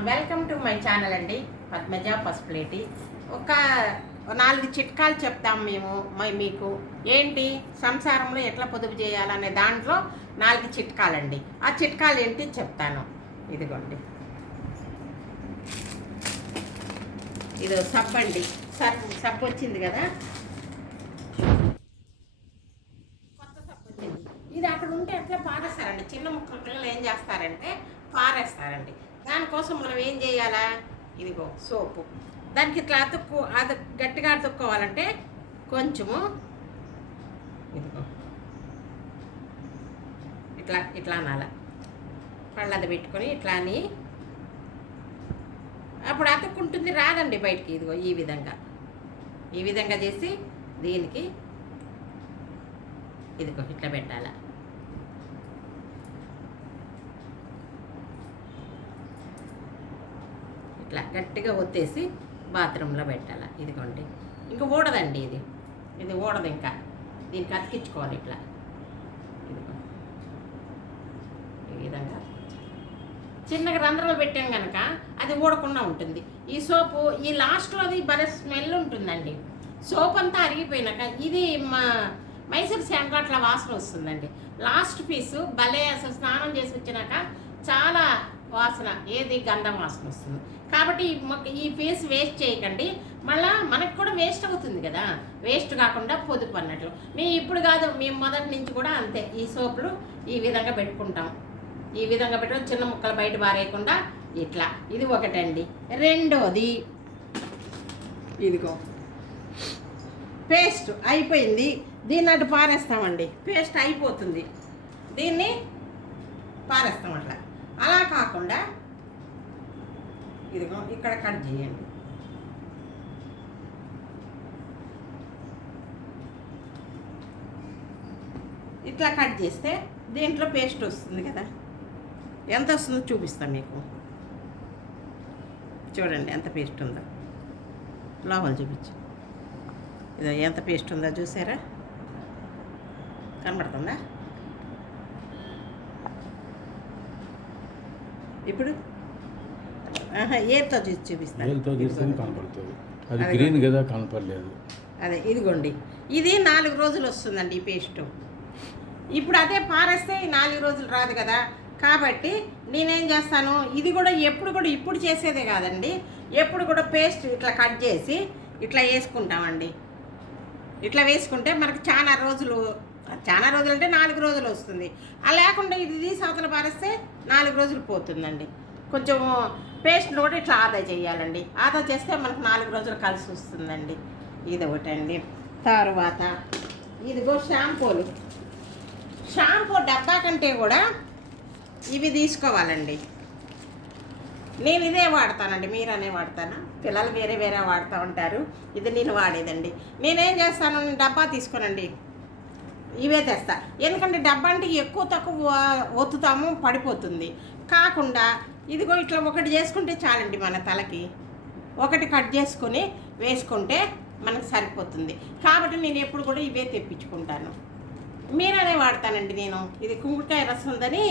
Welcome to my channel అండి పద్మజ పసుపులేటి. ఒక నాలుగు చిట్కాలు చెప్తాం మేము మై- మీకు. ఏంటి? సంసారంలో ఎట్లా పొదుపు చేయాలనే దాంట్లో నాలుగు చిట్కాలండి. ఆ చిట్కాలు ఏంటి చెప్తాను. ఇదిగోండి. ఇది సబ్బు అండి. సబ్బు సబ్బు వచ్చింది కదా? కొత్త సబ్బు వచ్చింది. ఇది అక్కడ ఉంటే ఎట్లా పారేస్తారండి? చిన్న ముక్కలు పిల్లలు ఏం చేస్తారంటే పారేస్తారండి. దానికోసం మనం ఏం చేయాలా? ఇదిగో సోపు. దానికి ఇట్లా అతుక్కు అది గట్టిగా అతుక్కోవాలంటే కొంచెము ఇదిగో. ఇట్లా ఇట్లా అనాల. పళ్ళది పెట్టుకొని ఇట్లా అని. అప్పుడు అతుక్కుంటుంది రాదండి బయటికి. ఇదిగో ఈ విధంగా. ఈ విధంగా చేసి దీనికి ఇదిగో ఇట్లా పెట్టాల. ఇట్లా గట్టిగా ఒత్తేసి బాత్రూంలో పెట్టాలి. ఇదిగోండి. ఇంకా ఊడదండి ఇది. ఇది ఊడదు ఇంకా. దీనికి అతికించుకోవాలి ఇట్లా. ఇదిగో. ఈ విధంగా. చిన్నగా రంధ్రాలు పెట్టాం కనుక అది ఊడకుండా ఉంటుంది. ఈ సోపు ఈ లాస్ట్లోది భలే స్మెల్ ఉంటుందండి. సోప్ అంతా అరిగిపోయినాక ఇది మా మైసూర్ శాండ్లో అట్లా వాసన వస్తుందండి. లాస్ట్ పీసు భలే అసలు స్నానం చేసి వచ్చినాక చాలా వాసన ఏది గంధం వాసన వస్తుంది. కాబట్టి ఈ ఫేస్ ఈ పీస్ వేస్ట్ చేయకండి. మళ్ళా మనకు కూడా వేస్ట్ అవుతుంది కదా. వేస్ట్ కాకుండా పొదుపు అన్నట్లు. మేము ఇప్పుడు కాదు మేము మొదటి నుంచి కూడా అంతే. ఈ సోపులు ఈ విధంగా పెట్టుకుంటాం. ఈ విధంగా పెట్టుకొని చిన్న ముక్కలు బయట పారేయకుండా ఇట్లా. ఇది ఒకటండి. రెండోది ఇదిగో. పేస్ట్ అయిపోయింది. దీన్ని అటు పారేస్తామండి. పేస్ట్ అయిపోతుంది. దీన్ని పారేస్తాం అట్లా. అలా కాకుండా ఇదిగో ఇక్కడ కట్ చేయండి. ఇట్లా కట్ చేస్తే దీంట్లో పేస్ట్ వస్తుంది కదా. ఎంత వస్తుందో చూపిస్తాను మీకు. చూడండి ఎంత పేస్ట్ ఉందో. లోపల చూపించు. ఇదో ఎంత పేస్ట్ ఉందో చూసారా? కనబడుతుందా? ఇప్పుడు? చూసి చూపిస్తాను వేలతో తీస్తే ఇదిగో. కనపడుతుంది. అది అది గ్రీన్ కదా కనపడలేదు. అదే ఇదిగోండి. ఇది నాలుగు రోజులు వస్తుందండి ఈ పేస్ట్. ఇప్పుడు అదే పారేస్తే ఈ నాలుగు రోజులు రాదు కదా. కాబట్టి నేనేం చేస్తాను? ఇది కూడా ఎప్పుడు కూడా ఇప్పుడు చేసేదే కాదండి. ఎప్పుడు కూడా పేస్ట్ ఇట్లా కట్ చేసి ఇట్లా వేసుకుంటామండి. ఇట్లా వేసుకుంటే మనకు చాలా రోజులు చాలా రోజులు అంటే నాలుగు రోజులు వస్తుంది. అలా లేకుండా ఇది తీసి అవతల పారేస్తే నాలుగు రోజులు పోతుందండి. కొంచెం పేస్ట్ని కూడా ఇట్లా ఆదా చేయాలండి. ఆదా చేస్తే మనకు నాలుగు రోజులు కలిసి వస్తుందండి. ఇది ఒకటండి. తర్వాత ఇదిగో షాంపూలు. షాంపూ డబ్బా కంటే కూడా ఇవి తీసుకోవాలండి. నేను ఇదే వాడతానండి. మీరు అనే వాడతాను? పిల్లలు వేరే వేరే వాడుతూ ఉంటారు. ఇది నేను వాడేదండి. నేనేం చేస్తాను? డబ్బా తీసుకోనండి. ఇవే తెస్తా. ఎందుకంటే డబ్బా అంటే ఎక్కువ తక్కువ ఒత్తుతాము పడిపోతుంది. కాకుండా ఇదిగో ఇట్లా ఒకటి చేసుకుంటే చాలండి మన తలకి. ఒకటి కట్ చేసుకొని వేసుకుంటే మనకు సరిపోతుంది. కాబట్టి నేను ఎప్పుడు కూడా ఇవే తెప్పించుకుంటాను. మీరనే వాడతానండి నేను. ఇది కుంకుడుకాయ రసం ఉందని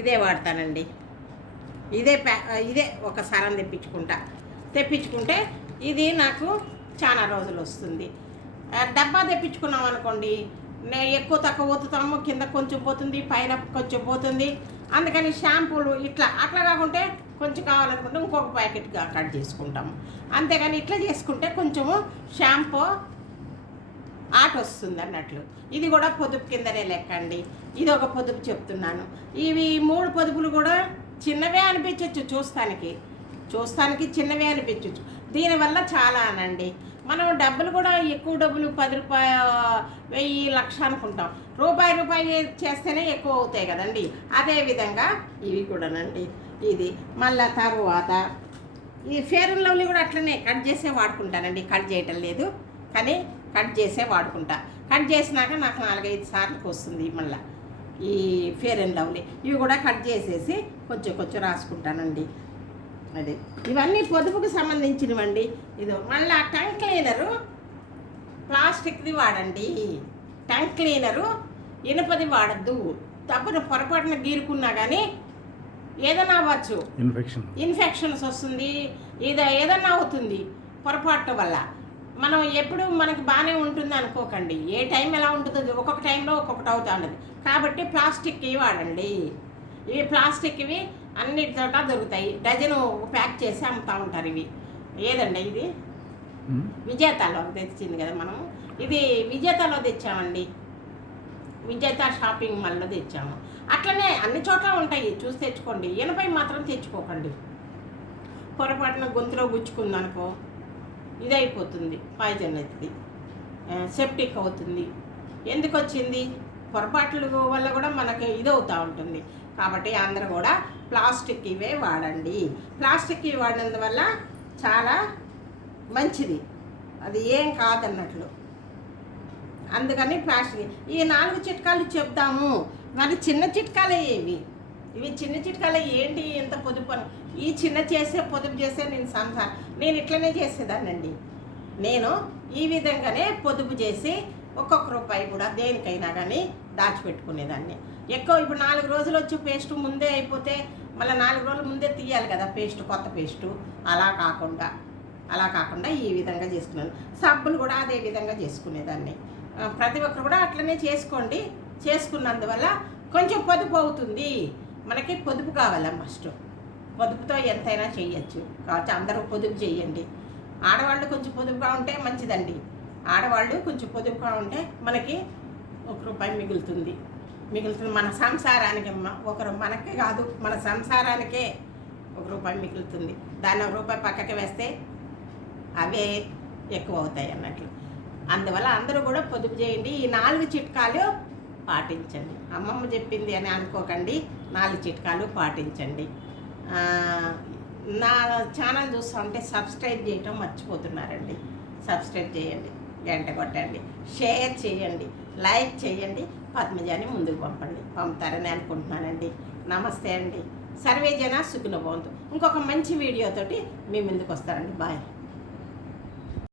ఇదే వాడతానండి. ఇదే ప్యా ఇదే ఒక సరం తెప్పించుకుంటా. తెప్పించుకుంటే ఇది నాకు చాలా రోజులు వస్తుంది. డబ్బా తెప్పించుకున్నాం అనుకోండి ఎక్కువ తక్కువ ఒత్తుతాము కింద కొంచెం పోతుంది పైన కొంచెం పోతుంది. అందుకని షాంపూలు ఇట్లా అట్లా కాకుంటే కొంచెం కావాలనుకుంటే ఇంకొక ప్యాకెట్గా కట్ చేసుకుంటాము. అంతేగాని ఇట్లా చేసుకుంటే కొంచెము షాంపూ ఆట వస్తుంది అన్నట్లు. ఇది కూడా పొదుపు కిందనే లెక్క అండి ఇది ఒక పొదుపు చెప్తున్నాను. ఇవి మూడు పొదుపులు కూడా చిన్నవే అనిపించవచ్చు చూస్తానికి. చూస్తానికి చిన్నవే అనిపించవచ్చు దీనివల్ల చాలా అనండి. మనం డబ్బులు కూడా ఎక్కువ డబ్బులు పది రూపాయ వెయ్యి లక్ష అనుకుంటాం. రూపాయి రూపాయి చేస్తేనే ఎక్కువ అవుతాయి కదండి. అదేవిధంగా ఇవి కూడానండి. ఇది మళ్ళా తరువాత ఈ ఫేర్ అండ్ లవ్లీ కూడా అట్లనే కట్ చేసే వాడుకుంటానండి. కట్ చేయటం లేదు కానీ కట్ చేసే వాడుకుంటా. కట్ చేసినాక నాకు నాలుగైదు సార్లకు వస్తుంది మళ్ళీ ఈ ఫేర్ అండ్ లవ్లీ ఇవి కూడా కట్ చేసేసి కొంచెం కొంచెం రాసుకుంటానండి. అది. ఇవన్నీ పొదుపుకు సంబంధించినవండి. ఇది మళ్ళీ టంగ్ క్లీనరు ప్లాస్టిక్ది వాడండి. టంగ్ క్లీనరు ఇనుపది వాడద్దు. తప్పని పొరపాటున గీరుకున్నా కానీ ఏదైనా అవ్వచ్చు. ఇన్ఫెక్షన్ ఇన్ఫెక్షన్స్ వస్తుంది. ఏదో ఏదన్నా అవుతుంది పొరపాటు వల్ల. మనం ఎప్పుడు మనకి బాగానే ఉంటుంది అనుకోకండి. ఏ టైం ఎలా ఉంటుందో ఒక్కొక్క టైంలో ఒక్కొక్కటి అవుతా ఉంటుంది కాబట్టి ప్లాస్టిక్వి వాడండి. ఇవి ప్లాస్టిక్వి అన్నిటి చోట దొరుకుతాయి. డజను ప్యాక్ చేసి అమ్ముతూ ఉంటారు ఇవి. ఏదండి ఇది? విజేతలో తెచ్చింది కదా మనం. ఇది విజేతలో తెచ్చామండి. విజేత షాపింగ్ మాల్లో తెచ్చాము. అట్లనే అన్ని చోట్ల ఉంటాయి. చూసి తెచ్చుకోండి. ఎనపై మాత్రం తెచ్చుకోకండి. పొరపాటున గొంతులో గుచ్చుకుందనుకో ఇది అయిపోతుంది పాయిజన్ అవుతుంది. సెప్టిక్ అవుతుంది. ఎందుకు వచ్చింది పొరపాట్ల వల్ల కూడా మనకి ఇది అవుతూ ఉంటుంది. కాబట్టి అందరూ కూడా ప్లాస్టిక్ ఇవే వాడండి. ప్లాస్టిక్ ఇవి వాడినందువల్ల చాలా మంచిది. అది ఏం కాదన్నట్లు. అందుకని ప్లాస్టిక్ ఈ నాలుగు చిట్కాలు చెప్తాము మరి చిన్న చిట్కాలే ఇవి. ఇవి చిన్న చిట్కాలు ఏంటి ఇంత పొదుపు అని. ఈ చిన్న చేసే పొదుపు చేసే నేను సంసారం నేను ఇట్లనే చేసేదానండి నేను ఈ విధంగానే పొదుపు చేసి ఒక్కొక్క రూపాయి కూడా దేనికైనా కానీ దాచిపెట్టుకునేదాన్ని. ఎక్కువ ఇప్పుడు నాలుగు రోజులు వచ్చి పేస్ట్ ముందే అయిపోతే మళ్ళీ నాలుగు రోజుల ముందే తీయాలి కదా పేస్ట్ కొత్త పేస్టు. అలా కాకుండా అలా కాకుండా ఈ విధంగా చేసుకున్నాను. సబ్బులు కూడా అదే విధంగా చేసుకునేదాన్ని. ప్రతి ఒక్కరు కూడా అట్లనే చేసుకోండి. చేసుకున్నందువల్ల కొంచెం పొదుపు అవుతుంది. మనకి పొదుపు కావాలి ఫస్ట్ పొదుపుతో ఎంతైనా చేయొచ్చు. కాబట్టి అందరూ పొదుపు చేయండి. ఆడవాళ్ళు కొంచెం పొదుపుగా ఉంటే మంచిదండి. ఆడవాళ్ళు కొంచెం పొదుపుగా ఉంటే మనకి ఒక రూపాయి మిగులుతుంది. మిగులుతుంది. మన సంసారానికి ఒకరు మనకే కాదు మన సంసారానికే ఒక రూపాయి మిగులుతుంది. దాని ఒక రూపాయి పక్కకి వేస్తే అవే ఎక్కువ అవుతాయి అన్నట్లు. అందువల్ల అందరూ కూడా పొదుపు చేయండి. ఈ నాలుగు చిట్కాలు పాటించండి. అమ్మమ్మ చెప్పింది అని అనుకోకండి. నాలుగు చిట్కాలు పాటించండి. నా ఛానల్ చూస్తుంటే సబ్స్క్రైబ్ చేయటం మర్చిపోతున్నారండి. సబ్స్క్రైబ్ చేయండి. గంట కొట్టండి. షేర్ చేయండి. లైక్ చేయండి. పద్మజాని ముందుకు పంపండి. పంపుతారని అనుకుంటున్నానండి. నమస్తే అండి. సర్వే జన సుఖిన ఇంకొక మంచి వీడియోతోటి మీ ముందుకు వస్తారండి బాయ్.